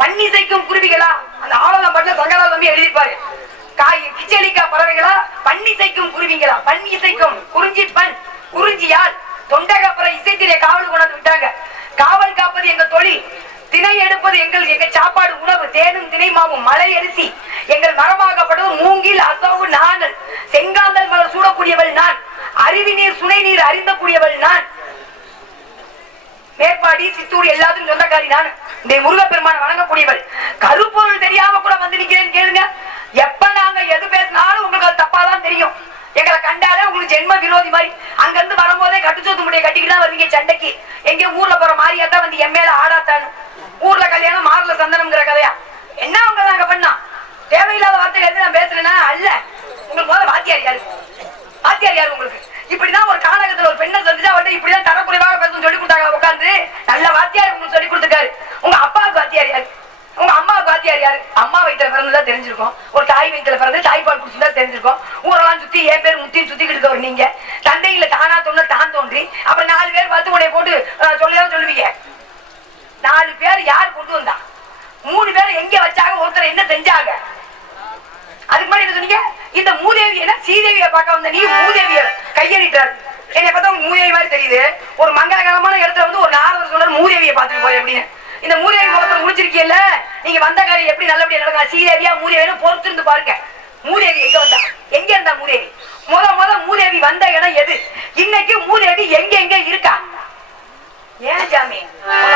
பன்னிசைக்கும் குருவிகளா? அந்த ஆவலம் மட்டும் சங்கரா தம்பி எழுதிப்பாரு. கிச்சலிக்கா பறவைகளா? பன்னிசைக்கும் குருவிங்களா? பன்னிசைக்கும் குறிஞ்சி பண் குறிஞ்சியால் தொண்டகப்புற இசைத்திரை காவல் கொண்டு விட்டாங்க. காவல் காப்பது எங்க தொழில், திணை எடுப்பது எங்க சாப்பாடு உணவு. தேனும் திணை மாவும் மலை அரிசி எங்கள் மரமாகப்படும். மூங்கில் அசோவு நாணல் செங்காந்தல் மலர் சூடக்கூடியவள் நான். அருவி நீர் சுனை நீர் அறிந்தக்கூடியவள் நான். மேற்பாடி சித்தூர் எல்லாத்துக்கும் சொந்தக்காரி நான். இந்த முருகப்பெருமான வணங்கக்கூடியவள். கருப்பொருள் தெரியாம கூட வந்து நிக்கிறேன்னு கேளுங்க. எப்ப நாங்க எது பேசினாலும் உங்களுக்கு அது தப்பாதான் தெரியும். எங்களை கண்டாலே உங்களுக்கு ஜென்ம விரோதி மாதிரி. அங்க இருந்து வரும்போதே கட்டுச்சோத்து முடிய கட்டிக்கிட்டு தான் வருவீங்க சண்டைக்கு. எங்க ஊர்ல போற மாதிரியா வந்து என் மேல ஆடாத்தானு. ஊர்ல கல்யாணம் மாறல சந்தனம்ங்கிற கதையா என்ன அவங்க நாங்க பண்ணா? தேவையில்லாத வார்த்தைகள் எது நான் பேசுறேன்னா அல்ல. உங்களுக்கு முதல்ல வாத்தியார் யாரு? வாத்தியார் யாரு உங்களுக்கு? இப்படிதான் ஒரு காலகட்டத்தில் ஒரு பெண்ணை சந்திச்சு அவர்கிட்ட இப்படிதான் தரக்குறைவாக பேசணும் சொல்லி கொடுத்தாங்க. உட்காந்து நல்ல வாத்தியார் உங்களுக்கு சொல்லி கொடுத்துருக்காரு. உங்க அப்பாவுக்கு வாத்தியார் யாரு? உங்க அம்மாவுக்கு வாத்தியார் யாரு? அம்மா வயிற்றுல பிறந்துதான் தெரிஞ்சிருக்கும். ஒரு தாய் வயிற்றுல பிறந்து தாய்ப்பால் குடிச்சுதான் தெரிஞ்சிருக்கும். ஊரெல்லாம் சுத்தி என் பேர் முத்தின்னு சுத்திக்கிட்டு இருக்கவர் நீங்க. தந்தையில தானா தோணு தான் தோன்றி அப்புறம் 4 பேர் பார்த்து உடைய போட்டு சொல்லிதான் சொல்லுவீங்க. 4 பேர் யார் கொண்டு வந்தா? 3 பேரை எங்க வச்சாங்க? ஒருத்தர் என்ன செஞ்சாங்க? அதுக்கு முன்னாடி என்ன சொன்னீங்க? இந்த மூதேவி என்ன சீதேவியை பார்க்க வந்த நீ மூதேவிய கையெறிட்டார். என்னை பார்த்தா உங்களுக்கு மூதேவி மாதிரி தெரியுது. ஒரு மங்களகரமான இடத்துல வந்து ஒரு நாரதர் சொல்றாரு மூதேவியை பார்த்துட்டு போய் அப்படின்னு. இந்த மூதேவி முகத்துல முடிச்சிருக்கீல்ல, நீங்க வந்த காரியம் எப்படி நல்லபடியா நடக்கும்? சீதேவியா மூதேவியா பொறுத்து இருந்து பாருங்க. மூதேவி எங்க வந்தா? எங்க இருந்தா மூதேவி? முத மூதேவி வந்த இடம் எது? இன்னைக்கு மூதேவி எங்க எங்க இருக்கா? ஏன் சாமி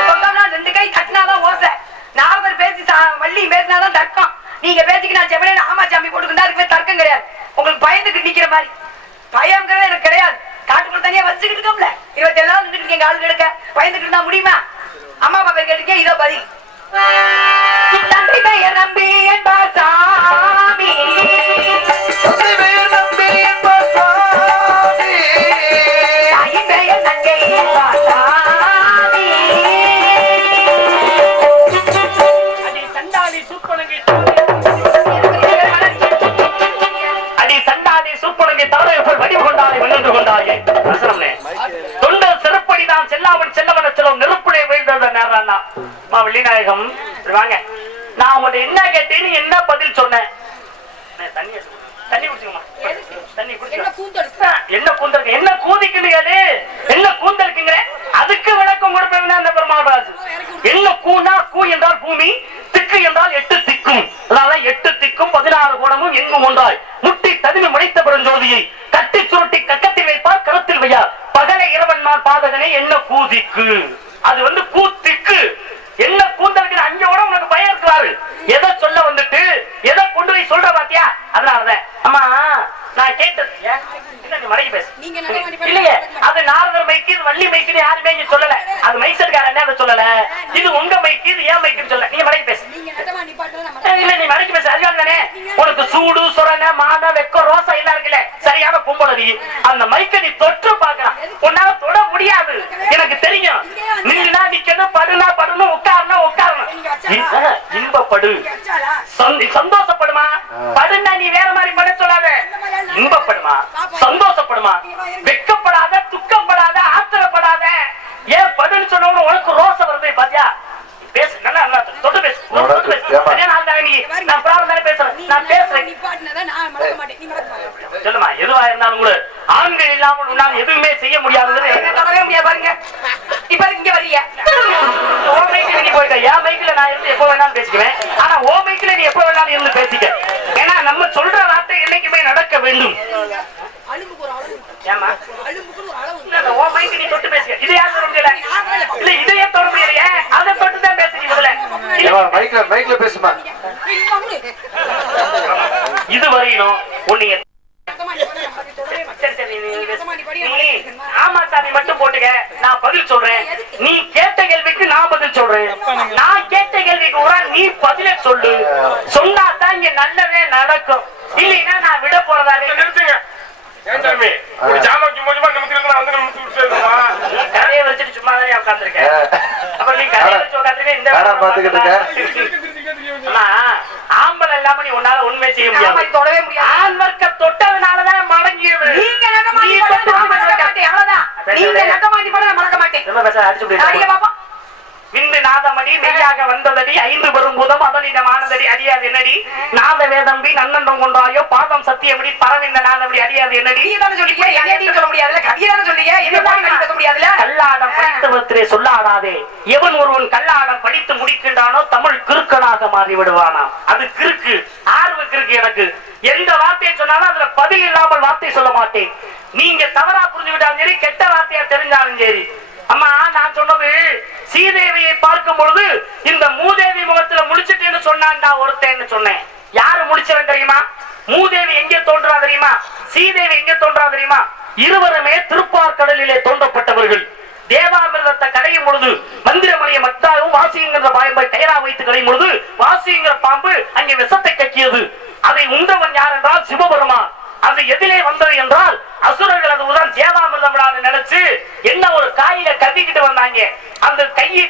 தொட்டோம்னா 2 கை தட்டினாதான் ஓசை. நாரதர் பேசி வள்ளி பேசினாதான் தர்க்கம். நீங்க பேசிக்கினா செவனே ஆமா சாமி போட்டுக்கிட்டா அதுக்கு தர்க்கம் கிடையாது. உங்களுக்கு பயந்துக்கிட்டு நிக்கிற மாதிரி பயம்ங்கிறது எனக்கு கிடையாது. காட்டுக்குள்ள தனியா வச்சுக்கிட்டு இருக்கோம்ல 27 நாள் நின்றுட்டு இருக்கீங்க. ஆளுங்க எடுக்க பயந்துக்கிட்டு இருந்தா முடியுமா? அம்மா அப்பா பேர் கேட்டீங்க, இதோ பதில். தந்தை பெயர் நம்பி என்பார் சாமி. தந்தை பெயர் நம்பி என்பார் சாமி. தாயின் பெயர் நங்கை என்பார் சாமி. அடி சண்டாளி சூப்பனங்கை அடி சண்டாளி சூப்பனங்கை தவறை போல் வடிவு கொண்டாலே வென்று கொண்டாயே வசனம்னே. தொண்டர் சிறப்படிதான் செல்லாமல் செல்லவன செல்லும் நெருப்புடைய வீழ்ந்த நேரம் வள்ளிநாயகம் வாங்க. நான் உங்கள்ட்ட என்ன கேட்டேன்னு என்ன பதில் சொன்னேன்? தண்ணி குடிச்சுக்கமா? தண்ணி குடிச்சு என்ன கூந்தலுக்கு என்ன கூதிக்குன்னு கேளு. என்ன கூந்தலுக்குங்க? அதுக்கு விளக்கம் கொடுப்பேன் அந்த பெருமாள்ராஜ். என்ன கூனா? கூ என்றால் பூமி, திக்கு என்றால் 8 திக்கும். அதாவது 8 திக்கும் 16 கோணமும் எங்கும் ஒன்றாய் முட்டி ததுமி முளைத்த பெருஞ்சோதியை கட்டி சுருட்டி கக்கத்தில் வைப்பார் கரத்தில் வையா பகலை இரவன் நாள் பாதகனை என்ன கூதிக்கு. அது வந்து கூத்திக்கு. என்ன கூந்தலுக்கு அங்கோட உனக்கு பயம் இருக்கிறாரு. எதை சொல்ல வந்துட்டு எதை கொண்டு போய் சொல்ற பாத்தியா? அதனாலதான் அம்மா நான் கேட்டது மடக்கி பேச இல்லையே. அது நாரதர் மைக்கு, இது வள்ளி மைக்குன்னு யாருமே இங்க சொல்லல. அது மைசர்காரன் அதை சொல்லல. இது உங்க மைக்கு, இது ஏன் மைக்குன்னு சொல்ல. நீங்க மடக்கி பேச இல்ல, நீ மடக்கி பேச. அதுக்காக தானே உனக்கு சூடு சொரண மான வெக்க ரோசா எல்லாம் இருக்குல்ல. சரியான கும்பல நீ அந்த மைக்க நீ தொற்று பாக்கலாம். உன்னால தொட முடியாது எனக்கு தெரியும். நின்னா நிக்கணும், படுனா படணும், உட்காருனா உட்காரணும். இன்பப்படு, சந்தோஷப்படுமா? படுனா நீ வேற மாதிரி பட சொல்லாத. இன்பப்படுமா, சந்தோஷப்படுமா, வெக்கப்படாத, துக்கப்படாத, ஆத்திரப்படாத. ஏன் படுன்னு சொன்ன உனக்கு ரோசை வருது பாத்தியா? பேசு, நல்லா நல்லா தொட்டு பேசு. சொல்லுமா, எதுவா இருந்தாலும் கூட ஆண்கள் இல்லாமல் உன்னால் எதுவுமே செய்ய முடியாதுன்னு பாருங்க. இப்ப இங்க வரீங்க நீ போயிட்ட. என் மைக்கில நான் இருந்து எப்ப வேணாலும் பேசிக்குவேன். ஆனா ஓ மைக்கில நீ எப்ப வேணாலும் இருந்து பேசிக்க. ஏன்னா நம்ம சொல்ற வார்த்தை என்னைக்குமே நடக்க வேண்டும். ஏமா ஓ மைக்கு நீ தொட்டு பேசுக. இது யாரும் சொல்ல முடியல. இல்ல இதையே தொட முடியலையே, அதை தொட்டு தான் பேசுறீங்க. மைக்ல பேசுமா? இது வரையிலும் உன்னைய ஆமா சாமி மட்டும் போட்டுக்க. நான் பதில் சொல்றேன். நீ கேட்ட கேள்விக்கு நான் பதில் சொல்றேன். நான் கேட்ட கேள்விக்கு ஒரு நீ பதில சொல்லு. சொன்னாதான் இங்க நல்லதே நடக்கும். இல்லைன்னா நான் விட போறதாவே. நிறுத்துங்க. கதையை வச்சுட்டு சும்மா தானே உட்காந்துருக்கேன். அப்புறம் நீ கதையை வச்சு உட்காந்துருக்க. இந்த ஆம்பளை இல்லாம நீ உன்னால உண்மை செய்ய முடியாது. தொடவே முடியாது. ஆண் வர்க்க தொட்டதுனாலதான் மடங்கிடுது. நீங்க மடக்க மாட்டேன். விந்து நாதமணி வந்ததடி மெய்யாக வந்ததடி 5 பெரும்பூதம் அதனிடமானதடி அடியாது என்னடி நாத வேதம்பி நன்னன்றம் கொண்டாயோ பாதம் சத்தியபடி பரவிந்த நாதபடி அடியாது என்னடி சொல்ல முடியாதுல கவிதான சொல்லியே என்ன பேச முடியாதுல கல்லாடம் படித்தவத்திலே சொல்லாடாதே எவன் ஒருவன் கல்லாடம் படித்து முடிக்கின்றானோ தமிழ் கிறுக்கனாக மாறி விடுவானாம் அது கிறுக்கு ஆர்வ கிறுக்கு எனக்கு எந்த வார்த்தையை சொன்னாலும் அதுல பதில் இல்லாமல் வார்த்தை சொல்ல மாட்டேன் நீங்க தவறா புரிஞ்சுக்கிட்டாலும் சரி கெட்ட வார்த்தையா தெரிஞ்சாலும் சரி அம்மா நான் சொன்னது சீதேவியை பார்க்கும் பொழுது இந்த மூதேவி முகத்துல முடிச்சிட்டேன்னு சொன்னான்டா ஒருத்தன்னு சொன்னேன் யாரு முடிச்சவன் தெரியுமா மூதேவி எங்கே தோன்றா தெரியுமா சீதேவி எங்கே தோன்றா தெரியுமா இருவருமே திருப்பார்கடலிலே தோன்றப்பட்டவர்கள் தேவாமிர்தத்தை கடையும் பொழுது மந்திரமணிய மத்தாகவும் வாசிங்கிற பாம்பை கயரா வைத்து கடையும் பொழுது வாசிங்கிற பாம்பு அங்கே விஷத்தை கக்கியது அதை உண்டவன் யார் என்றால் சிவபெருமான் அது எதிலே வந்தது என்றால் அசுரர்கள் அது உதான் தேவாமிர்தம் நினைச்சு என்ன ஒரு காயில கத்திக்கிட்டு வந்தாங்க அந்த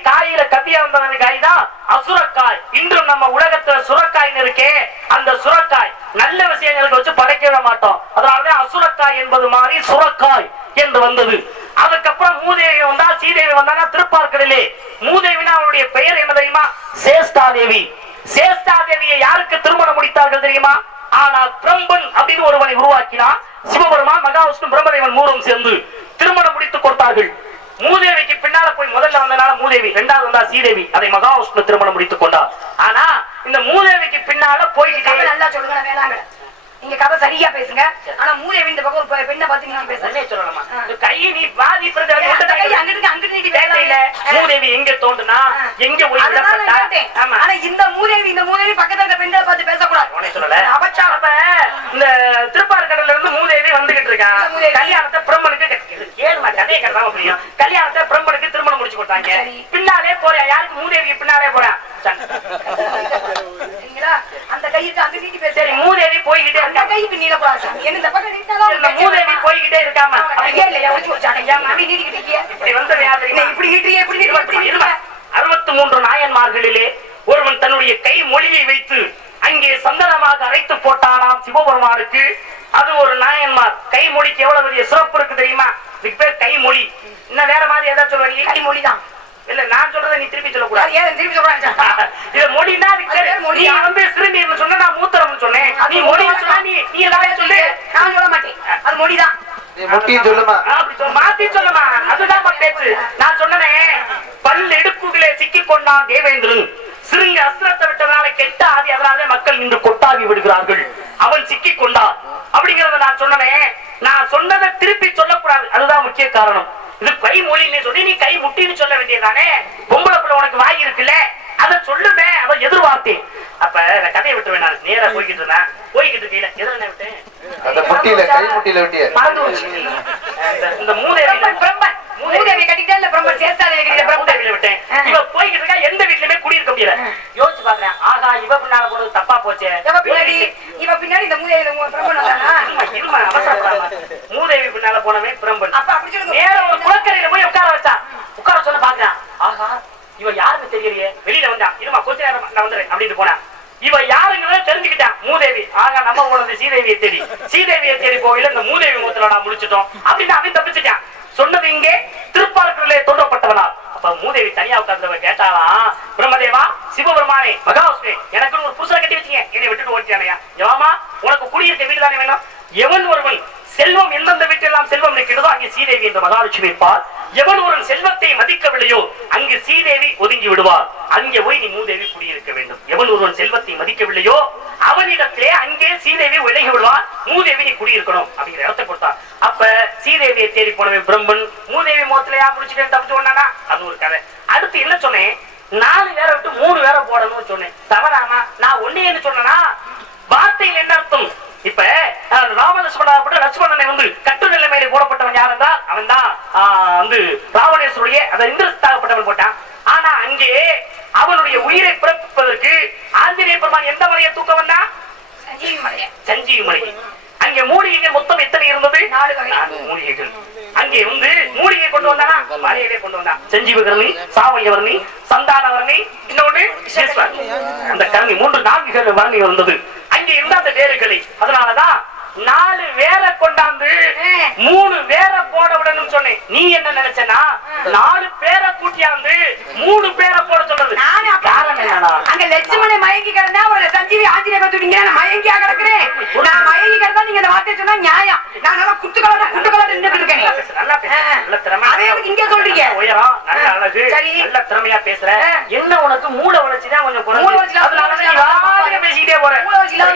காயில கத்தியா வந்த காய் தான் அசுரக்காய் இன்றும் நம்ம உலகத்துல சுரக்காய்னு இருக்கே அந்த சுரக்காய் நல்ல விஷயங்களுக்கு வச்சு படைக்க மாட்டோம் அதனாலதான் அசுரக்காய் என்பது மாதிரி சுரக்காய் என்று வந்தது அதுக்கப்புறம் மூதேவி வந்தா சீதேவி வந்தாங்க திருப்பார்கடலிலே மூதேவினா அவருடைய பெயர் என்ன தெரியுமா சேஷ்டாதேவி சேஷ்டாதேவியை யாருக்கு திருமணம் முடித்தார்கள் தெரியுமா ஆனால் பிரம்பன் அப்படின்னு ஒருவனை உருவாக்கினான் சிவபெருமான் மகாவிஷ்ணு பிரம்மதேவன் மூலம் சேர்ந்து திருமணம் முடித்துக் கொடுத்தார்கள் மூதேவிக்கு பின்னால போய் முதல்ல வந்தனால மூதேவி இரண்டாவது வந்தா சீதேவி அதை மகாவிஷ்ணு திருமணம் முடித்துக் கொண்டார் ஆனா இந்த மூதேவிக்கு பின்னால போய்கிட்டே நல்லா சொல்லுங்க வேணாங்க நீங்க கதை சரியா பேசுங்க ஆனா மூதேவி இந்த பக்கம் ஒரு பெண்ணை பாத்தீங்கன்னா பேசவே சொல்லலாமா கை நீ பாதி அங்கிட்டு நீட்டி பேசல மூதேவி எங்க தோண்டுனா எங்க போய் விடப்பட்டா ஆனா இந்த மூதேவி பக்கத்துல இருக்க பெண்களை பார்த்து பேசக்கூடாது உனே சொல்லல அப்ப இந்த திருப்பார்கடல்ல இருந்து மூதேவி வந்துகிட்டு இருக்கான் கல்யாணத்தை பிரம்மனுக்கு கேளுமா கதையை கட்டதான் புரியும் கல்யாணத்தை பிரம்மனுக்கு திருமணம் முடிச்சு கொடுத்தாங்க பின்னாலே போறேன் யாருக்கு மூதேவிக்கு பின்னாலே போறேன் அந்த கைக்கு அங்க நீட்டி பேச சரி மூதேவி போய்கிட்டே அந்த கைக்கு நீல கூடாது என்ன பக்கம் நீட்டாலும் இந்த மூதேவி போய்கிட்டே இருக்காம ஐயா இல்லையா வச்சு வச்சாங்க அப்படி நீட்டிக்கிட்டு இருக்கியா இப்படி வந்தது யாரு இப்படி நீட்டியே இப்படி நீட்டி 63 நாயன்மார்களிலே ஒருவன் தன்னுடைய கை மொழியை வைத்து அங்கே சந்தனமாக அரைத்து போட்டானாம் சிவபெருமானுக்கு அது ஒரு நாயன்மார் கை மொழிக்கு எவ்வளவு பெரிய சிறப்பு இருக்கு தெரியுமா இதுக்கு பேர் கை மொழி இன்னும் வேற மாதிரி ஏதாவது சொல்றீங்க கை மொழிதான் இல்ல நான் சொல்றதை நீ திருப்பி சொல்லக்கூடாது ஏன் திருப்பி சொல்றாங்க இது மொழினா நீ வந்து சிறுநீர்னு சொன்ன நான் மூத்திரம்னு சொன்னேன் நீ மொழி சொன்னா நீ ஏதாவது சொல்லு நான் சொல்ல மாட்டேன் அது மொழிதான் நீ முட்டின்னு சொல்லுமா அப்படி சொல்ல மாத்தி சொல்லுமா அதுதான் பேச்சு நான் சொன்னேன் பல் எடுப்புகளே சிக்கிக் கொண்டான் தேவேந்திரன் சிறுங்க அஸ்திரத்தை விட்டதனால கெட்ட ஆதி அதனாலே மக்கள் இன்று கொட்டாவி விடுகிறார்கள் அவன் சிக்கிக் கொண்டான் அப்படிங்கறத நான் சொன்னேன் நான் சொன்னதை திருப்பி சொல்லக்கூடாது அதுதான் முக்கிய காரணம் இது கை மொழின்னு சொல்லி நீ கை முட்டின்னு சொல்ல வேண்டியதானே பொம்பளை பிள்ளை உனக்கு வாய் இருக்குல்ல அதை சொல்லுமே அதை எதிர்பார்த்தேன் அப்ப கதையை விட்டுவேன் நான் நேரா போய்கிட்டு இருந்தேன் போய்கிட்டு இருக்கீங்க எதிர விட்டேன் அந்த முட்டியில கை முட்டியில விட்டிய மறந்து போச்சு இந்த மூதேவி கட்டிக்கிட்டே இல்ல பிரம்மன் சேஷ்டாதேவி கட்டிக்கிட்ட பிரம்மதேவியில விட்டேன் இவ போய்கிட்டு இருக்கா எந்த வீட்லயுமே குடியிருக்க முடியல யோசிச்சு பாக்குறேன் ஆகா இவ பின்னால போனது தப்பா போச்சே இவ பின்னாடி இந்த மூதேவி பிரம்மன் இருமா அவசரப்படாம மூதேவி பின்னால போனவே பிரம்மன் அப்ப அப்படி சொல்லுங்க நேர ஒரு குளக்கரையில போய் உட்கார வச்சா உட்கார சொல்ல பாக்குறான் ஆகா இவ யாருன்னு தெரியலையே வெளியில வந்தா இருமா கொஞ்ச நேரம் நான் வந்துடுறேன் அப்படின்னு போனா இவ யாருங்கிறத தெரிஞ்சுக்கிட்டான் மூதேவி ஆகா நம்ம போனது சீதேவியை தேடி போகல இந்த மூதேவி முகத்துல நான் முடிச்சிட்டோம் அப்படின்னு அவன் தப்பிச்சுட்டான் சொன்னது இங்கே திருப்பார்கடலே தோன்றப்பட்டவனா அப்ப மூதேவி தனியா உட்கார்ந்தவ கேட்டாலாம் பிரம்மதேவா சிவபெருமானே மகாவிஷ்ணு எனக்கு ஒரு புருஷனை கட்டி வச்சீங்க என்னை விட்டுட்டு ஓட்டியானையா எவாமா உனக்கு குடியிருக்க வீடு தானே வேணும் எவன் ஒருவன் செல்வம் எந்தெந்த வீட்டெல்லாம் செல்வம் நிற்கிறதோ அங்கே சீதேவி என்ற மகாலட்சுமி இருப்பார் எவன் ஒரு செல்வத்தை மதிக்கவில்லையோ அங்கு சீதேவி ஒதுங்கி விடுவார் அங்கே போய் நீ மூதேவி குடியிருக்க வேண்டும் எவன் ஒருவன் செல்வத்தை மதிக்கவில்லையோ அவனிடத்திலே அங்கே சீதேவி விலகி விடுவார் மூதேவி நீ குடியிருக்கணும் அப்படிங்கிற இடத்தை கொடுத்தார் அப்ப சீதேவியை தேடி போனவன் பிரம்மன் மூதேவி முகத்திலேயா முடிச்சுட்டு தப்பிச்சு ஒண்ணானா அது ஒரு கதை அடுத்து என்ன சொன்னேன் 4 பேரை விட்டு 3 பேரை போடணும்னு சொன்னேன் தவறாமா நான் ஒன்னேன்னு சொன்னா வார்த்தையில் என்ன அர்த்தம் இப்ப லட்சுமணனை வந்து கட்டு நிலைமையில போடப்பட்டவன் யார் என்றால் அவன் தான் வந்து ராவணேஸ்வருடைய அந்த இந்திரஸ்தாகப்பட்டவன் போட்டான் ஆனா அங்கே அவனுடைய உயிரை பிறப்பதற்கு ஆஞ்சநேய பெருமான் எந்த மலையை தூக்க வந்தா சஞ்சீவி மலை அங்கே மூலிகைகள் மொத்தம் எத்தனை இருந்தது 4 மூலிகைகள் அங்கே வந்து மூலிகை கொண்டு வந்தானா மலையவே கொண்டு வந்தான் சஞ்சீவகரணி சாவயவரணி சந்தானவரணி இன்னொன்று அந்த கரணி 4 வரணி வந்தது அங்கே இருந்த அந்த வேறுகளை அதனாலதான் 4 வேரை கொண்டாந்து 3 வேரை போட விடணும்னு சொன்னேன் நீ என்ன நினைச்சனா 4 பேரை கூட்டி ஓசியாந்து 3 பேரை போட சொல்றது. நானே காரணம் என்னன்னா அங்க லட்சுமணை மயங்கி கிடந்தா ஒரு சஞ்சீவி ஆஞ்சநேய பத்துட்டீங்க. நான் மயங்கியா கிடக்குறேன். நான் மயங்கி கிடந்தா நீங்க இந்த வார்த்தை சொன்னா நியாயம். நான் நல்லா குட்டுக்கலோட நின்னுட்டு இருக்கேன். நல்லா பேச, நல்ல திறமை. அதே இங்க சொல்றீங்க. உயரம், நல்ல அழகு, சரி, நல்ல திறமையா பேசுற. என்ன உனக்கு மூளை வளர்ச்சி தான் கொஞ்சம் மூளை குறைஞ்சு. வளர்ச்சி அதனால தான் நீ வாங்க பேசிக்கிட்டே போற. மூளை வளர்ச்சி இல்லாம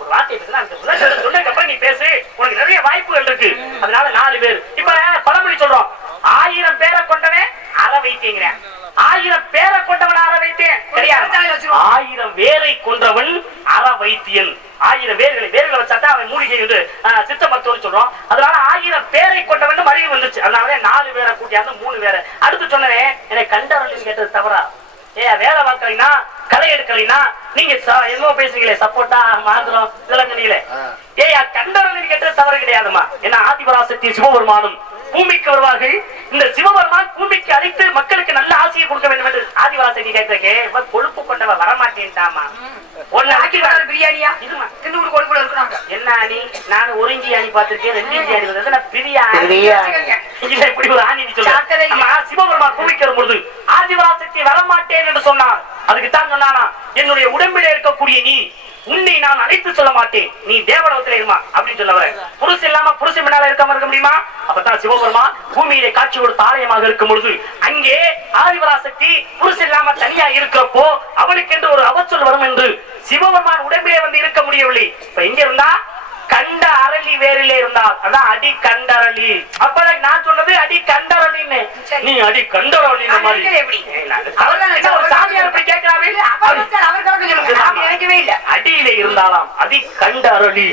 ஒரு வார்த்தை பேசுனா அந்த உலகத்தை சொன்னதுக்கு அப்புறம் நீ பேசு. உனக்கு நிறைய வாய்ப்புகள் இருக்கு. அதனால 4 பேர். இப்ப பழமொழி சொல்றோம், 1000 பேரை கொண்டவன் அற வைத்தேங்கிறேன். 1000 பேரை கொண்டவன் அற வைத்தேன் கிடையாது. 1000 வேரை கொன்றவன் அற வைத்தியன். 1000 வேர்களை வச்சாதான் அவன் மூலிகை வந்து சித்த மருத்துவம் சொல்றோம். அதனால 1000 பேரை கொண்டவன் மறிவு வந்துச்சு. அதனால 4 பேரை கூட்டியாந்து 3 பேரை. அடுத்து சொன்னேன், எனக்கு கண்டவர்கள் கேட்டது தவறா? வேலை பார்க்கறீங்கன்னா கலை எடுக்கலைன்னா நீங்க என்னமோ பேசுறீங்களே, சப்போட்டா மாந்திரம் இதெல்லாம் சொன்னீங்களே. கண்டவர்கள் கேட்டது தவறு கிடையாதுமா. ஏன்னா ஆதிபராசக்தி சிவபெருமானும் பூமிக்கு வருவார்கள். இந்த சிவபெருமான் பூமிக்கு அழைத்து மக்களுக்கு நல்ல ஆசையை கொடுக்க வேண்டும் என்று ஆதிபராசக்தி கேட்கிறக்கே கொழுப்பு கொண்டவ வரமாட்டேன்டாமா. பிரியாணியா கொழுப்புல இருக்கிறாங்க. என்ன அணி? நான் 1 இஞ்சி அணி பார்த்திருக்கேன், 2 இஞ்சி அணி வந்தது பிரியாணி. இப்படி ஒரு ஆணி சொல்ல சிவபெருமான் பூமிக்கு வரும்பொழுது ஆதிபராசக்தி வரமாட்டேன் என்று சொன்னான். அதுக்கு தான் சொன்னானா, என்னுடைய உடம்பிலே இருக்கக்கூடிய நீ, உன்னை நான் அழைத்து சொல்ல மாட்டேன், நீ தேவலோகத்தில் இருமா அப்படின்னு சொல்லவர. புருஷன் இல்லாம புருஷன் பின்னால இருக்காம இருக்க முடியுமா? அப்பதான் சிவபெருமான் பூமியிலே காட்சி கொடுத்த ஆலயமாக இருக்கும் பொழுது அங்கே ஆதிபராசக்தி புருஷன் இல்லாம தனியா இருக்கிறப்போ அவளுக்கு என்று ஒரு அவச்சொல் வரும் என்று சிவபெருமான் உடம்பிலே வந்து இருக்க முடியவில்லை. இப்ப எங்க இருந்தா கண்ட அரளி வேரிலே இருந்தால் அதான் அடி கண்டரளி. அப்ப நான் சொன்னது அடி கண்டரளின்னு, நீ அடி கண்டரளி மாதிரி சாமியார் அடியிலே இருந்தாலாம் அடி கண்டரளி.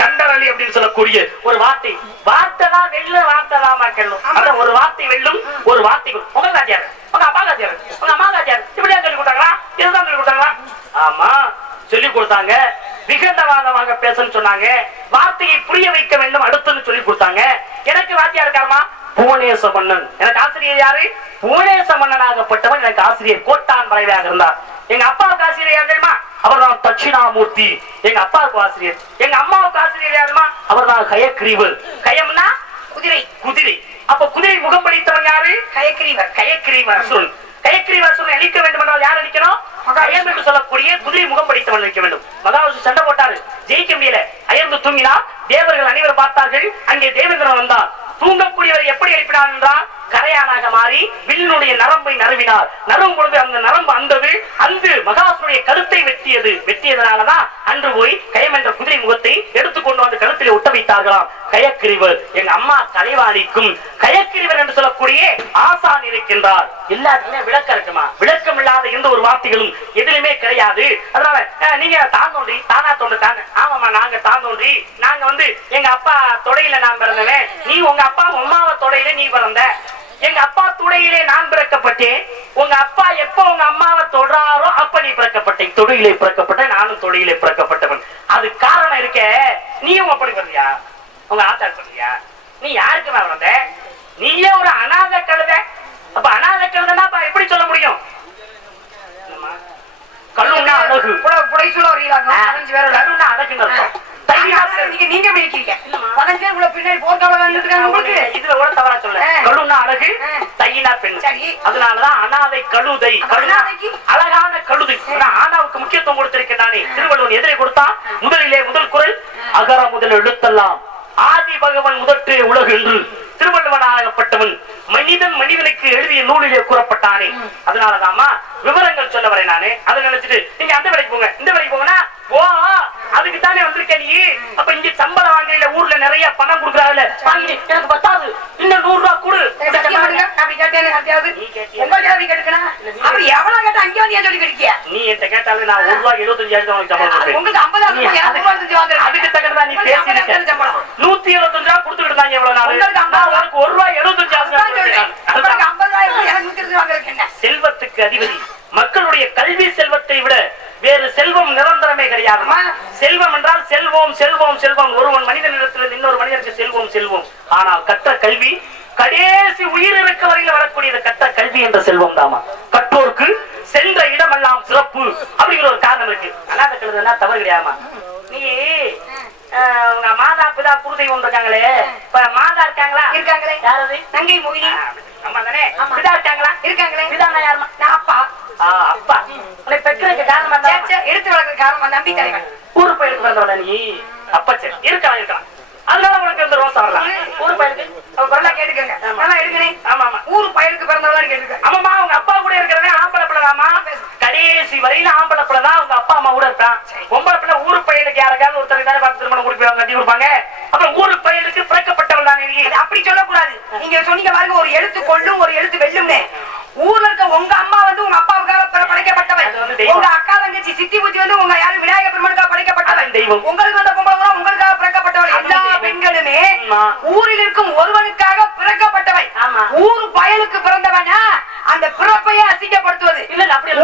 கண்டரளி அப்படின்னு சொல்லக்கூடிய ஒரு வார்த்தை. வார்த்தை தான் வெள்ள வார்த்தை தான். ஒரு வார்த்தை வெல்லும், ஒரு வார்த்தை. உங்க காத்தியாரு, உங்க அப்பா காத்தியாரு, உங்க அம்மா காத்தியாரு இப்படியா சொல்லி கொடுத்தாங்களா? இதுதான் சொல்லி கொடுத்தாங்களா? ஆமா சொல்லி கொடுத்தாங்க. விகண்டவாதமாக பேசன்னு சொன்னாங்க. வார்த்தையை புரிய வைக்க வேண்டும் அடுத்துன்னு சொல்லி கொடுத்தாங்க. எனக்கு வாத்தியார் இருக்காருமா புவனேச மன்னன். எனக்கு ஆசிரியர் யாரு? புவனேச மன்னனாகப்பட்டவன் எனக்கு ஆசிரியர் கோட்டான் பறவையாக இருந்தார். எங்க அப்பாவுக்கு ஆசிரியர் யார் தெரியுமா? அவர் தான் தட்சிணாமூர்த்தி. எங்க அப்பாவுக்கு ஆசிரியர். எங்க அம்மாவுக்கு ஆசிரியர் யாருமா? அவர் தான் கயக்கிரீவர். கயம்னா குதிரை. குதிரை. அப்ப குதிரை முகம் படைத்தவன் யாரு? கயக்கிரீவர். கயக்கிரீவர் சொல். கயக்கிரீவர் சொல் அழிக்க வேண்டும் என்றால் யார் அழிக்கணும்? அயர்ந்து என்று சொல்லக்கூடிய குதிரை முகம் படைத்தவன் அழிக்க வேண்டும். மகாவிஷ்ணு சண்டை போட்டாரு, ஜெயிக்க முடியல. அயர்ந்து தூங்கினார். தேவர்கள் அனைவரும் பார்த்தார்கள். அங்கே தேவேந்திரன் வந்தார். தூங்கக்கூடியவர் எப்படி எழுப்பினார் என்றால் கரையானாக மாறி வில்லினுடைய நரம்பை நறுவினார். நறுவும் பொழுது அந்த நரம்பு அந்தது அந்து மகாசுடைய கருத்தை வெட்டியது. வெட்டியதனாலதான் அன்று போய் கயம் என்ற குதிரை முகத்தை எடுத்துக்கொண்டு வந்து கழுத்திலே ஒட்ட வைத்தார்களாம். கயக்கிரிவர். எங்க அம்மா கலைவாணிக்கும் கயக்கிரிவர் என்று சொல்லக்கூடிய ஆசான் இருக்கின்றார். எல்லாத்துக்குமே விளக்கம் இருக்குமா? விளக்கம் இல்லாத எந்த ஒரு வார்த்தைகளும் எதிலுமே கிடையாது. அதனால நீங்க தாந்தோன்றி தானா தோன்றுட்டாங்க. ஆமாமா நாங்க தாந்தோன்றி. நாங்க வந்து எங்க அப்பா தொடையில நான் பிறந்தவன், நீ உங்க அப்பா அம்மாவை தொடையில நீ பிறந்த. எங்க அப்பா துடையிலே நான் பிறக்கப்பட்டேன். உங்க அப்பா எப்ப உங்க அம்மாவை தொடுறாரோ அப்ப நீ பிறக்கப்பட்டேன். தொடையிலே பிறக்கப்பட்ட நானும் தொடையிலே பிறக்கப்பட்டவன். அது காரணம் இருக்க. நீயும் அப்படி பிறந்தியா? உங்க ஆத்தா பிறந்தியா? நீ யாருக்கு நான் பிறந்த? நீயே ஒரு அநாத கழுத. அப்ப அநாத கழுதனா எப்படி சொல்ல முடியும்? கல்லுன்னா அழகு. புடை சொல்ல கல்லுன்னா அழகுன்னு அர்த்தம். நீங்க பின்னாடி போர்க்கால இதுல கூட தவறா சொல்ல. கழுனா அழகு, தையினா பெண். அதனாலதான் அனாதை கழுதை. அழகான கழுதை. ஆனாவுக்கு முக்கியத்துவம் கொடுத்திருக்கிறானே திருவள்ளுவன் எதிரே கொடுத்தான். முதலிலே முதல் குரல் அகர முதல் எழுத்தெல்லாம் ஆதி பகவன் முதற்றே உலகு என்று திருவள்ளுவனாகப்பட்டவன் மனிதன் மனிதனுக்கு எழுதிய நூலிலே கூறப்பட்டானே. அதனாலதாமா விவரங்கள் சொல்ல வரேன் நானு. அதை நினைச்சிட்டு நீங்க அந்த வேலைக்கு போங்க இந்த வேலைக்கு போங்கன்னா ஓ அதுக்கு தானே வந்திருக்க நீ. அப்ப இங்க சம்பளம் வாங்கல, ஊர்ல நிறைய பணம் கொடுக்குறாங்கல்ல, வாங்கி எனக்கு பத்தாது இன்னும் 100 ரூபாய் கொடு. நீ என்கிட்ட கேட்டாலும் நான் 1 ரூபாய் 75 சம்பளம். அதுக்கு தகுந்தா நீ பேசிருக்க. 175 ரூபாய் கொடுத்துக்கிட்டு இருந்தாங்க எவ்வளவு நாள்? 1 ரூபாய் 75 செல்வத்துக்கு அதிபதி. மக்களுடைய கல்வி செல்வத்தை விட வேறு செல்வம் நிரந்தரமே கிடையாது. செல்வம் என்றால் செல்வம் செல்வம் செல்வம். ஒருவன் மனிதனிடத்திலிருந்து இன்னொரு மனிதனுக்கு செல்வம் செல்வம். ஆனால் கற்ற கல்வி கடைசி உயிர் இருக்க வரையில் வரக்கூடியது கற்ற கல்வி என்ற செல்வம் தாமா. கற்றோருக்கு சென்ற இடமெல்லாம் சிறப்பு அப்படிங்கிற ஒரு காரணம் இருக்கு. அனாத கழுதுனா தவறு கிடையாதுமா. நீ உங்க மாதா பிதா குருதெய்வம் இருக்காங்களே, இப்ப மாதா இருக்காங்களா? இருக்காங்களே. யாரது? தங்கை மொழி. அம்மா தானே? ஆமா. பிதா இருக்காங்களா? இருக்காங்களே. பிதான்னா யாரும்மா? நான் அப்பா. அப்பா. உன்னை பெற்றதுக்கு காரணம் என்ன? எடுத்து வளர்க்க காரணம் நம்பி தலைவன். ஊரு பயிலுக்கு பிறந்தவள நீ? அப்பா சரி இருக்கலாம். அதனால உனக்கு இந்த ரோசா வரலாம். ஊரு பயிலுக்கு அவ நல்லா கேட்டுக்கங்க. நல்லா எடுக்கணும். ஆமா. ஊரு பயலுக்கு பிறந்தவளான்னு கேட்டுக்க. ஆமாமா, உங்க அப்பா கூட இருக்கிறதே ஆம்பளை பிள்ளைதாமா. கடைசி வரையில ஆம்பளை பிள்ளை தான் உங்க அப்பா அம்மா கூட இருக்கான். பொம்பளை பிள்ளை ஊரு பையனுக்கு யாருக்காவது ஒருத்தருக்கு தானே பார்த்து திருமணம் கொடுப்பாங்க, கட்டி கொடுப்பாங்க. அப்புறம் ஊரு பையனுக்கு பிறக்கப்பட்டவள் தானே நீ? அப்படி சொல்லக்கூடாது. நீங்க சொன்னீங்க பாருங்க, ஒரு எழுத்து கொள்ளும் ஒரு எழுத்து வெல்லும்னு. ஊர்ல இருக்க உங்க அம்மா வந்து உங்க அப்பாவுக்காக படைக்கப்பட்டவள். உங்க அக்கா தங்கச்சி சித்தி புத்தி வந்து உங்க யாரு விநாயகர் பெருமானுக்காக படைக்கப்பட்டவள். தெய்வம். உங்களுக்கு வந்த பொம்பளை உங்களுக்காக பிறக்கப்பட்டவள். எல்லா பெண்களுமே ஊரில் இருக்கும் ஒருவனுக்காக பிறக்கப்பட்டவள். ஊர் பயலுக்கு பிறந்தவனா அந்த பிறப்பையே அசிங்கப்படுத்துவது.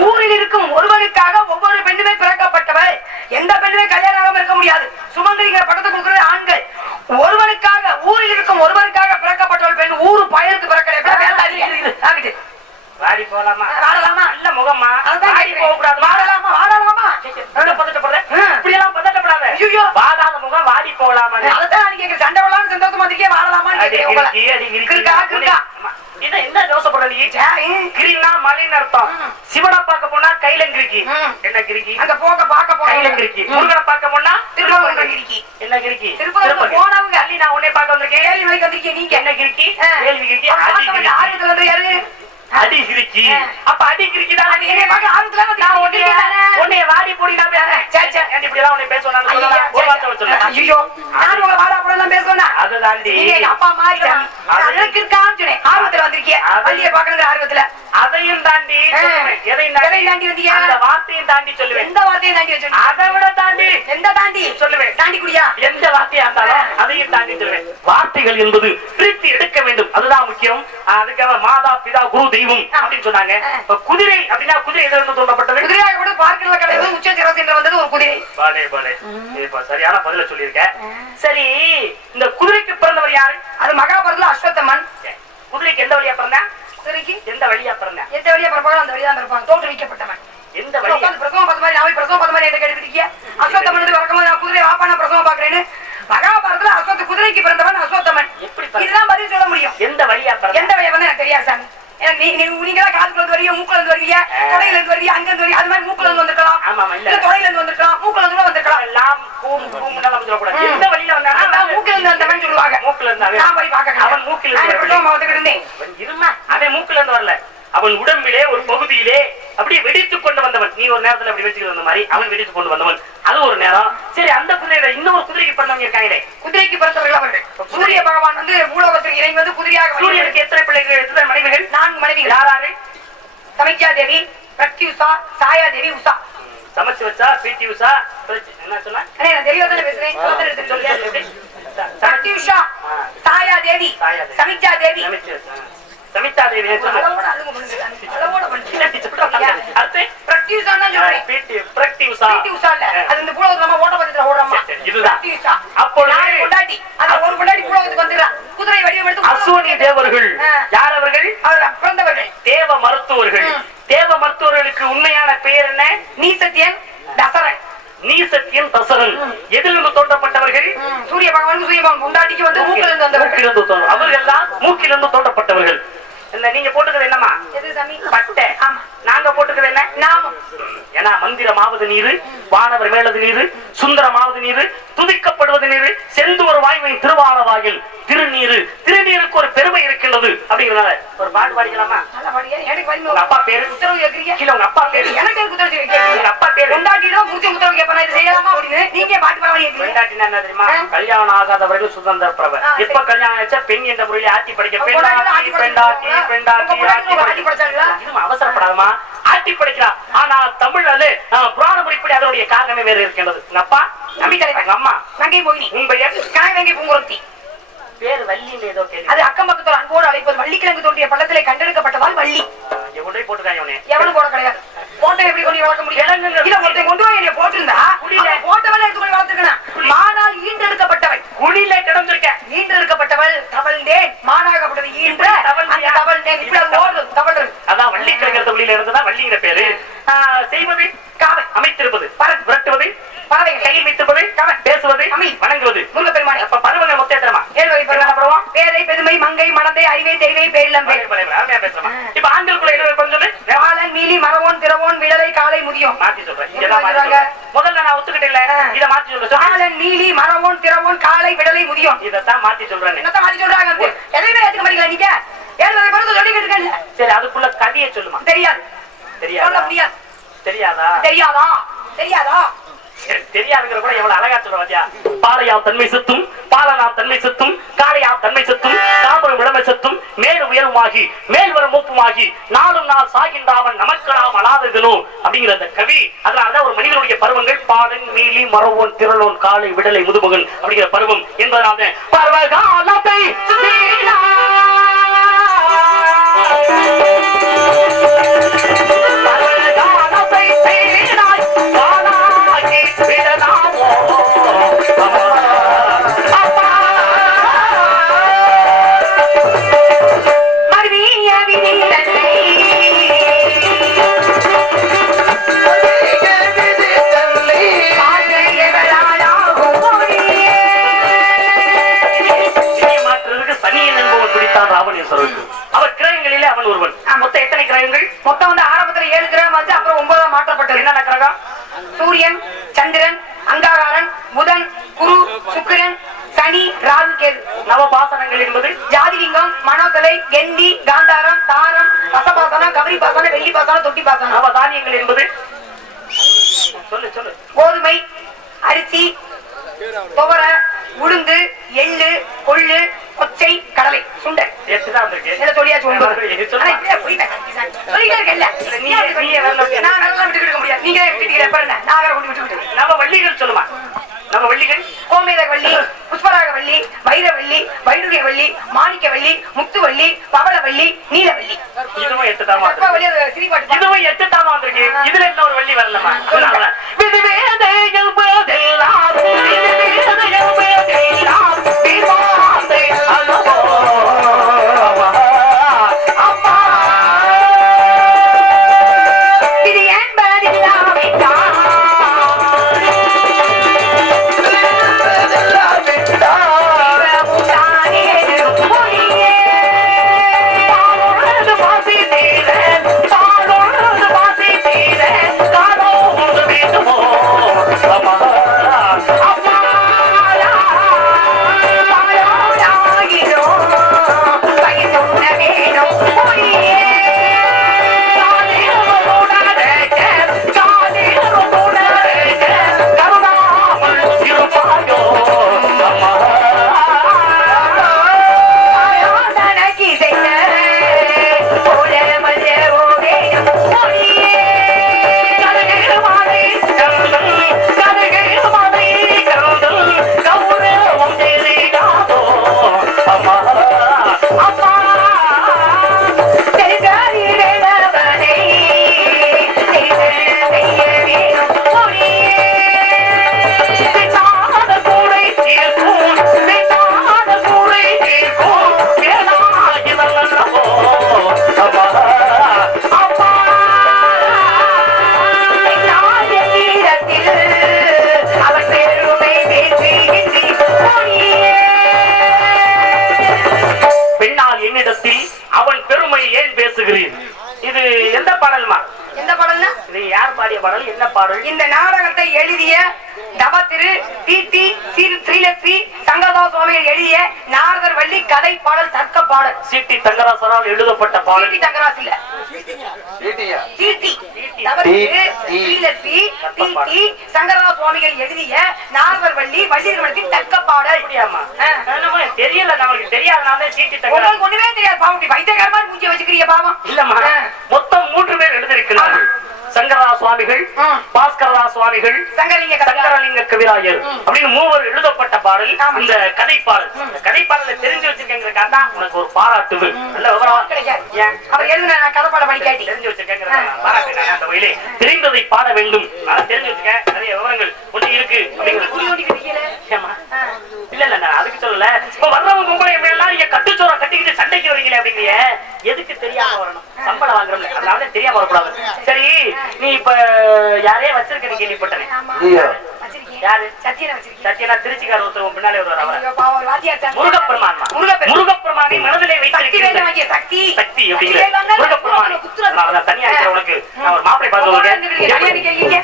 ஊரில் இருக்கும் ஒருவனுக்காக ஒவ்வொரு பெண்ணுமே பிறக்கப்பட்டவள். எந்த பெண்ணுமே கல்யாணம் ஆகாம இருக்க முடியாது. சுமங்கலிங்கிற பட்டத்தை கொடுக்கிறது ஆண்கள். ஒருவனுக்காக, ஊரில் இருக்கும் ஒருவனுக்காக பிறக்கப்பட்டவள் பெண். ஊரு பயலுக்கு பிறக்கல. வாடி போலாமா? வாடலாமா? நல்ல முகமா. வாடி போக கூடாது. வாடலாமா? வாடலாமா? பதட்டப்படுறேன். இப்படி எல்லாம் பதட்டப்படாத. ஐயோ, வாடாத முகம் வாடி போகலாமா? அதான் நீ கேக்குற. சண்டை விடலாம் சந்தோஷமா இருக்கே, வாடலாமா? என்ன யோசப்படுற நீ? கிரினா மலைன்னு அர்த்தம். சிவனை பார்க்க போனா கையில கிரிக்கி. என்ன கிரிக்கி? அங்க போக பார்க்க போக கையில கிரிக்கி. முருகனை பார்க்க போனா திருப்பூர் கிரிக்கி. என்ன கிரிக்கி? திருப்பூர் போனவங்க அள்ளி நான் உன்னை பார்க்க வந்திருக்கேன். கேள்வி மலைக்கு வந்திருக்கீங்க. நீங்க என்ன கிரிக்கி? கேள்வி கிரிக்கி. அடி கிரிக்கி. ஆர்வத்துல வந்து யாரு? அடி கிரிக்கி. அப்ப அடி கிரிக்கி தான். அது என்னைய பார்க்க ஆர்வத்துல வந்து நான் உன்னை வாடி போடினா பேசுறேன். ஏன் இப்படி எல்லாம் உன்னை பேசுவேன்? ஒரு வார்த்தை சொல்லு. ஐயோ, நான் உங்க வாடா போடலாம் பேசுவேனா? அதுதாண்டி. நீங்க அப்பா மாதிரி அதுக்கு இருக்கான்னு சொன்னேன். ஆர்வத்துல வந்திருக்கீங்க. வள்ளியை பார்க்கணுங்கிற ஆர்வத்துல. அதையும் தாண்டி சொல்லுவேன். எதையும் தாண்டி வந்தீங்க? அந்த வார்த்தையும் தாண்டி சொல்லுவேன். எந்த வார்த்தையும் தாண்டி வச்சு? அதை விட தாண்டி. எந்த தாண்டி சொல்லுவேன். தாண்டி குடியா? எந்த வார்த்தையா இருந்தாலும் அதையும் தாண்டி சொல்லுவேன். வார்த்தைகள் என்பது பிரித்து எடுக்க வேண்டும், அதுதான் முக்கியம். அதுக்காக மாதா பிதா குரு தெய்வம் அப்படின்னு சொன்னாங்க. குதிரை அப்படின்னா குதிரை எதிர்த்து தோன்றப்பட்டது. குதிரையாக கூட பார்க்கல கிடையாது. உச்ச சிரசு வந்தது ஒரு குதிரை. பாலே சரியான பதில சொல்லியிருக்க. சரி, இந்த குதிரைக்கு பிறந்தவர் யாரு? அது மகாபாரதத்துல அஸ்வத்தமன். குதிரைக்கு எந்த வழியா பிறந்தா? குதிரைக்கு எந்த வழியா பிறந்தா? எந்த வழியா பிறப்பாங்க அந்த வழியா பிறப்பாங்க. தோற்றுவிக்கப்பட்டவன். எந்த வழியா? பிரசவம் பார்த்த மாதிரி நாவை பிரசவம் பார்த்த மாதிரி என்ன கேட்டுக்கிட்டீங்க? அஸ்வத்தமன் வரக்கும்போது நான் குதிரை வாப்பா நான் பிரசவம் பாக்குறேன்னு. மகாபாரதத்துல அஸ்வத்த குதிரைக்கு பிறந்தவன் அஸ்வத்தமன். இதுதான் பதில் சொல்ல முடியும். எந்த வழியா பிறந்தா? எந்த வழியா பிறந்தா எனக்கு தெரியாது சாமி. நீங்க காதுக்குள்ள இருந்து வரீங்க, மூக்குல இருந்து வரீங்க, தொடையில இருந்து வரீங்க, அங்க இருந்து வரீங்க. அது மாதிரி மூக்குல இருந்து வந்திருக்கலாம், இல்ல தொடையில இருந்து வந்திருக்கலாம், மூக்குல இருந்து வந்திருக்கலாம். எல்லாம் எந்த வழியில வந்தானா? மூக்குல இருந்து வந்தவன் சொல்லுவாங்க. மூக்குல இருந்து நான் போய் பாக்க அவன் மூக்குல இருந்து இருந்தேன். அவன் மூக்குல இருந்து வரல. அவன் உடம்பிலே ஒரு பகுதியிலே அப்படியே வெடித்துக் கொண்டு வந்தவன். நீ ஒரு நேரத்துல அப்படி வெடிச்சு வந்த மாதிரி அவன் வெடித்துக் கொண்டு வந்தவன். அது ஒரு நேரம். சரி, அந்த குதிரையில இன்னொரு குதிரைக்கு பிறந்தவங்க இருக்காங்களே. குதிரைக்கு பிறந்தவர்கள் அவர்கள். சூரிய பகவான் வந்து பூலோகத்தில் இறங்கி வந்து குதிரையாக. சூரியனுக்கு எத்தனை பிள்ளைகள், எத்தனை மனைவிகள்? 4 மனைவிகள். யாராரு? சமிக்யா தேவி, பிரத்யுஷா, சாயா தேவி, உஷா. சமைச்சு வச்சா பிடி உஷா. என்ன சொன்னா? நான் தெளிவாக பேசுறேன். பிரத்யுஷா, சாயா தேவி, சமிக்யா தேவி. சமிதா தேவி. குதிரை வடிவம் அஸ்வினி தேவர்கள். யார் அவர்கள்? பிறந்தவர்கள் தேவ மருத்துவர்கள். தேவ மருத்துவர்களுக்கு உண்மையான பெயர் என்ன? நீசத்தியன் தசரன். நீசத்தியன் தசரன். எதிலிருந்து தோன்றப்பட்டவர்கள்? சூரிய பகவான் சூரிய பகவான் கொண்டாட்டிக்கு வந்து மூக்கிலிருந்து வந்தவர்கள். அவர்கள் தான் மூக்கிலிருந்து தோன்றப்பட்டவர்கள். நீங்க போட்டுக்கிறது என்னமா? பட்டை. நாங்க போட்டுக்கிறது என்ன? நாமம். ஏன்னா மந்திரமாவது நீரு, வானவர் மேலது நீரு, சுந்தரமாவது நீரு, துதிக்கப்படுவது நீரு, செந்தூர் வாய்மையின் திருவார வாயில் திருநீரு. திருநீருக்கு ஒரு பெருமை இருக்கின்றது அப்படிங்கிறதால ஒரு பாட்டு பாடிக்கலாமா? உங்க அப்பா பேரு? உத்தரவு கேட்கறீங்க? இல்ல, உங்க அப்பா பேரு? எனக்கு உங்க அப்பா பேரு கொண்டாட்டினா முடிச்சு உத்தரவு கேட்பேன். இது செய்யலாமா அப்படின்னு நீங்க பாட்டு பாட வேண்டிய. கொண்டாட்டினா என்ன தெரியுமா? கல்யாணம் ஆகாதவர்கள் சுதந்திர பிரபு. எப்ப கல்யாணம் ஆச்சா பெண் என்ற முறையில் ஆட்சி படிக்க அவசரப்படாதமா ஆட்சி படிக்கலாம். ஆனா தமிழ் அது புராண முறைப்படி அதனுடைய காரணமே வேறு இருக்கின்றது. அப்பா நம்பி தலைவர், அம்மா நங்கை மோகினி, உன் பெயர் கனகங்கை பூங்குரத்தி. பேர் வள்ளின்னு ஏதோ கேள்வி. அது அக்கம் பக்கத்தோட அன்போடு அழைப்பது. வள்ளிக்கிழங்கு தோன்றிய பள்ளத்திலே கண்டெடுக்கப்பட்டதால் வள்ளி. எவ்வளவு போட்டுக்காங்க? எவனும் போட கிடையாது. போட்டோ எப்படி கொண்டு வளர்க்க முடியும்? இதை ஒருத்தன் கொண்டு போய் என்னைய போட்டிருந்தா போட்டவளை எடுத்து கொண்டு வளர்த்துக்கணும். மானால் ஈண்டெடுக்கப்பட்டவள். குடியில கிடந்திருக்க ஈண்டெடுக்கப்பட்டவள் தவழ்ந்தேன். மானாகப்பட்டது ஈன்ற தவழ்ந்தேன். இப்படி அது ஓடுறது தவழ்றது. அதான் வள்ளிக்கிழங்கு வெளியில இருந்ததா வள்ளிங்கிற பேரு. செய்வது காவல், அமைத்திருப்பது, விரட்டுவது, பறவைகள். கையில் வைத்திருப்பது பேசுவது வணங்குவது முருகப்பெருமானை. அப்ப பருவங்கள் மொத்தம் எத்தனமா? 7 வகை பருவம். பேதை பெருமை மங்கை மடந்தை அறிவை தெரிவை பேரிலம் பேசுறோம். இப்ப ஆண்களுக்குள்ள என்ன கொஞ்சம் பாலன் மீலி மரவோன் திரவோன் விடலை காலை முதியோம் மாத்தி சொல்றேன். இதெல்லாம் மாத்தி சொல்றேன். முதல்ல நான் ஒத்துக்கிட்டேன். இத மாத்தி சொல்றேன். பாலன் மீலி மரவோன் திரவோன் காலை விடலை முதியோம். இதத்தான் மாத்தி சொல்றேன். என்னத்த மாத்தி சொல்றாங்க? எதையுமே ஏத்துக்க மாட்டீங்களா நீங்க? 7 வகை பருவத்தை சொல்லிக்கிட்டு இருக்கேன்ல. சரி, அதுக்குள்ள கதையை சொல்லுமா? தெரியாது. சொல்ல முடியாது. தெரியாதா? தெரியாதா? தெரியாதுங்கிற கூட எவ்வளவு அழகா சொல்ற பாத்தியா? பாலையாம் தன்மை செத்தும் பாலனாம் தன்மை செத்தும் காளையாம் தன்மை செத்தும் தாமரம் விளமை செத்தும் மேல் உயருமாகி மேல் வர மூப்புமாகி நாளும் நாள் சாகின்றாவன் நமக்கெல்லாம் அழாததனோ அப்படிங்கிற அந்த கவி. அதனாலதான் ஒரு மனிதனுடைய பருவங்கள் பாலன் மீலி மரவோன் திரளோன் காளை விடலை முதுமகன் அப்படிங்கிற பருவம் என்பதனால பருவகாலத்தை அவர் கிரகங்களிலே அவன் ஒருவன். மொத்தம் எத்தனை கிரகங்கள்? மொத்தம் வந்து ஆரம்பத்துல 7 கிரகம் வந்து அப்புறம் 9 மாற்றப்பட்டது. என்னென்ன கிரகம்? சூரியன், சந்திரன், அங்காரன், புதன், குரு, சுக்கிரன், சனி, ராகு, கேது. நவபாசனங்கள் என்பது ஜாதிலிங்கம், மனோதலை, கெண்டி, காந்தாரம், தாரம், ரசபாசனம், கவரி பாசனம், வெள்ளி பாசனம், தொட்டி பாசனம். நவதானியங்கள் என்பது சொல்லு. கோதுமை, அரிசி, துவர, உளுந்து, எள்ளு, கொள்ளு, கொச்சை, கடலை, சுண்டல். சொல்லியாச்சு. நவவள்ளிகள் சொல்லுமா? நவவள்ளிகள் கோமேதவள்ளி, புஷ்பராகவள்ளி, வைரவள்ளி, வைடூரியவள்ளி, மாணிக்கவள்ளி, முத்துவள்ளி, பவளவள்ளி, நீலவள்ளி. இதுவும் 8 தாமா வந்திருக்கு. இதுல என்ன ஒரு வள்ளி வரலமா? இது எந்த பாடல்மா? எந்த பாடல்னா? இது யார் பாடிய பாடல்? என்ன பாடல்? இந்த நாடகத்தை எழுதிய தபத்திரு டிடி ஸ்ரீலஸ்ரீ சங்கரதாஸ் சுவாமிகள் எழுதிய நாரதர் வள்ளி கதை பாடல் தர்க்க பாடல். சிடி தங்கராசரால் எழுதப்பட்ட பாடல். சிடி தங்கராஸ் இல்ல, டிடி தபத்திரு ஸ்ரீலஸ்ரீ டிடி சங்கரதாஸ் சுவாமிகள் எழுதிய நாரதர் வள்ளி வள்ளியின் தர்க்க பாடல். அப்படியாமா? தெரியல, நமக்கு தெரியாதனால சிடி தங்கராஸ். உங்களுக்கு ஒண்ணுமே தெரியாது பாவம். வைத்தியகாரமா மூஞ்சி வச்சுக்கிறீங்க பாவம். இல்லம்மா, மொத்தம் 3 பேர் எழுதியிருக்கிறார்கள். சங்கரா சுவாமிகள், பாஸ்கரா சுவாமிகள், சங்கரலிங்க கவிராயர் அப்படின்னு 3 எழுதப்பட்ட பாடல் இந்த கதை பாடல். இந்த கதை பாடலை தெரிஞ்சு வச்சிருக்கேங்கிறதுக்காக தான் உனக்கு ஒரு பாராட்டுது. நல்ல விவரம் அவர் எழுதுன கதை பாட படிக்காட்டி தெரிஞ்சு வச்சிருக்கேங்கிறத பாராட்டு. அந்த வகையிலே தெரிந்ததை பாட வேண்டும். நான் தெரிஞ்சு வச்சிருக்கேன், நிறைய விவரங்கள் ஒண்ணு இருக்கு இல்ல இல்ல, நான் அதுக்கு சொல்லல. இப்ப வர்றவங்க உங்களை எல்லாம் நீங்க கட்டுச்சோற கட்டிக்கிட்டு சண்டைக்கு வரீங்களே அப்படிங்கிற எதுக்கு தெரியாம வரணும்? சம்பளம் வாங்குறோம்ல, அதனால தெரியாம வரக்கூடாது. சரி, நீ இப்ப யாரையே வச்சிருக்க கேள்விப்பட்டேன். யாரு? சத்தியனை வச்சிருக்கீங்க. சத்தியனா திருச்சிக்கார ஒருத்தர் பின்னாலே வருவார் அவர். ஐயோ, பாவம், வாத்தியார் சாமி. முருகப்பெருமான். முருகப்பெருமானை மனதிலே சக்தி வைத்திருக்கிறேன். வேலை வாங்கிய சக்தி. சக்தி அப்படிங்கிற முருகப்பெருமானை நான் தனியா இருக்கிற உனக்கு நான் ஒரு மாப்பிளை பார்த்து கூட வருவேன். நிக்கிறீங்க. ஐயா, நிக்கிறீங்க. ஐயா,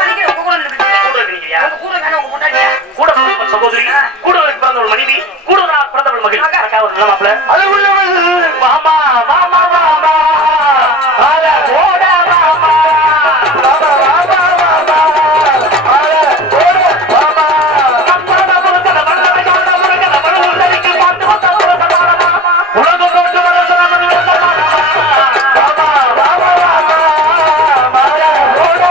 நிக்கிறீங்க. உங்க கூட நிக்கிறீங்க. கூட இருக்கிறீங்களா? உங்க கூட வேணும், உங்க பொண்டாட்டியா? கூட பிறந்த சகோதரி, கூட பிறந்த ஒரு மனைவி, கூட பிறந்தவள் மகள். அக்கா ஒரு நல்ல மாப்பிளை. அது உள்ள வந்து மாமா மாமா மாமா அல ஓட மாமா பாபா பாபா பாபா அட ஓட பாபா கம்பள முருகன மன்னன முருகன மருந்தரிக்கு பாத்து வந்த சமானமா உலகம் போட்டு வரசன மருகன பாபா பாபா பாபா மால ஓட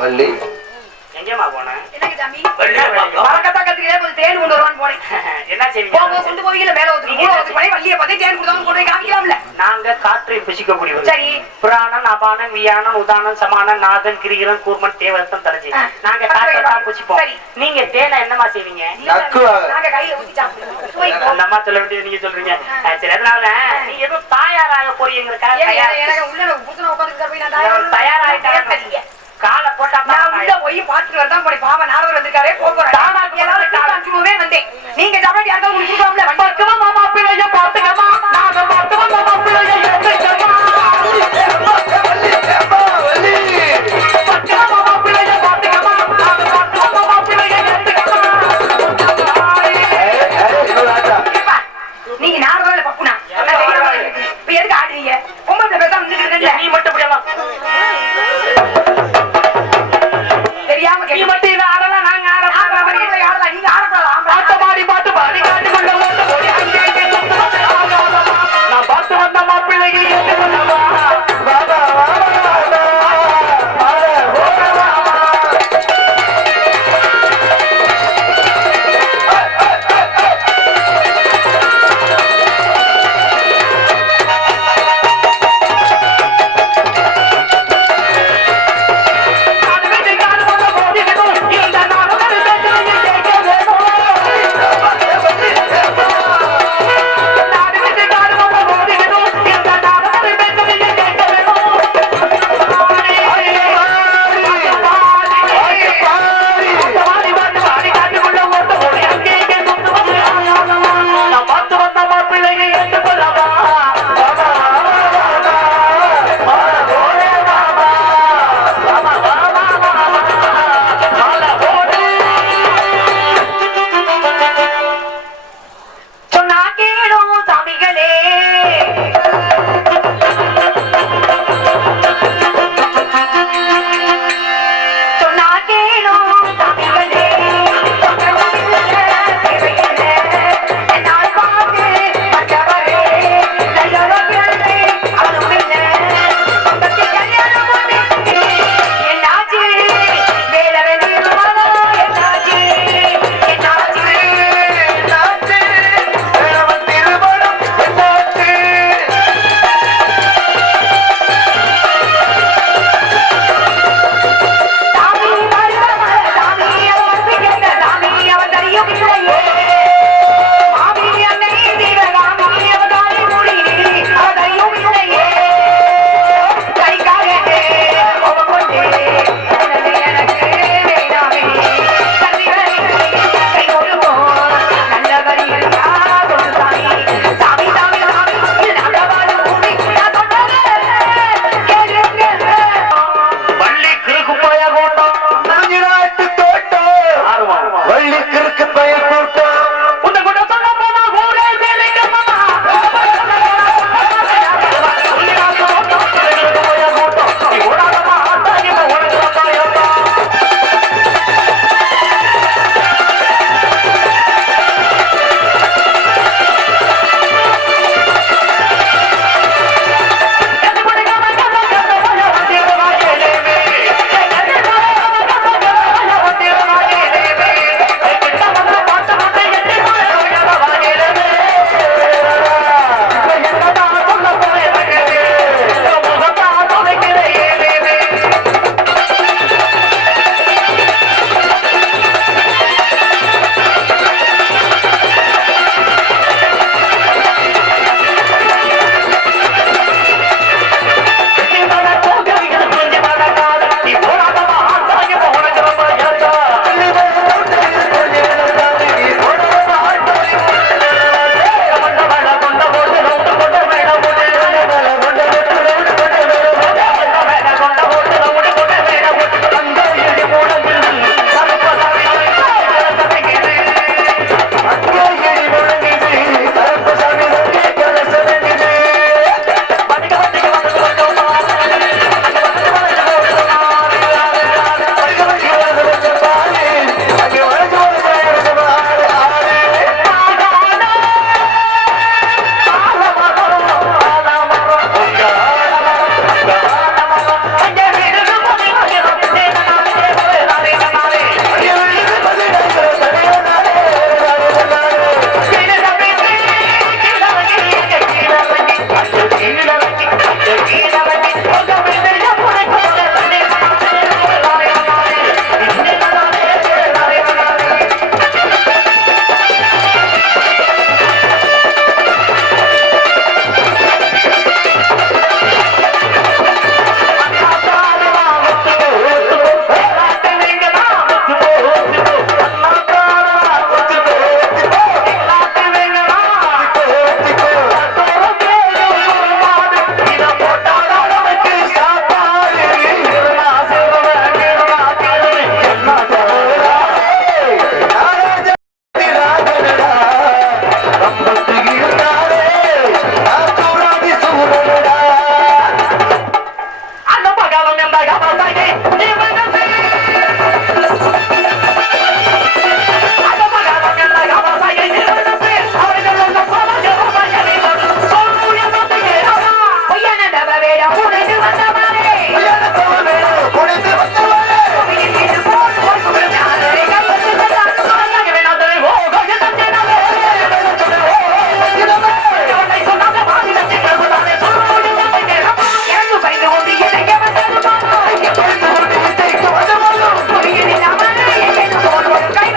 வள்ளி எங்கேமா போன? என்னங்க சாமி? வள்ளி மரக்கத்தா கத்துக்கிறே, கொஞ்சம் தேன் கொண்டு வருவான்னு போனேன். என்ன செய்வீங்க? போகும்போது கொண்டு போவீங்கல்ல, மேல ஒருத்தர் கூட ஒருத்தர் போய் வள்ளியை பார்த்து தேன் கொடுத்தாலும் கொண்டு போய் காமிக்கலாம்ல. நாங்க காற்றை புசிக்கக்கூடியவர்கள். சரி. புராணன் அபானன் வியானன் உதானன் சமானன் நாதன் கிரிகிரன் கூர்மன் தேவரத்தன் தரஞ்சி. நாங்க காற்றை தான் புசிப்போம். சரி. நீங்க தேனை என்னமா செய்வீங்க? நக்குவாங்க. நாங்க கையில ஊத்தி சாப்பிடுவோம். சுவைப்போம். அந்த அம்மா சொல்ல வேண்டியது நீங்க சொல்றீங்க. சரி, அதனால நீங்க எதுவும் தயாராக போறீங்கிறக்காக எனக்கு உள்ள புருஷனை உட்கார்ந்து போய் நான் தயாராயிட்டாங்க. பேசாதீங்க. காலை போட்டா நான் உள்ள போய் பாத்துட்டு வரதான் போய் பாவ நாரவர் வந்திருக்காரே, போக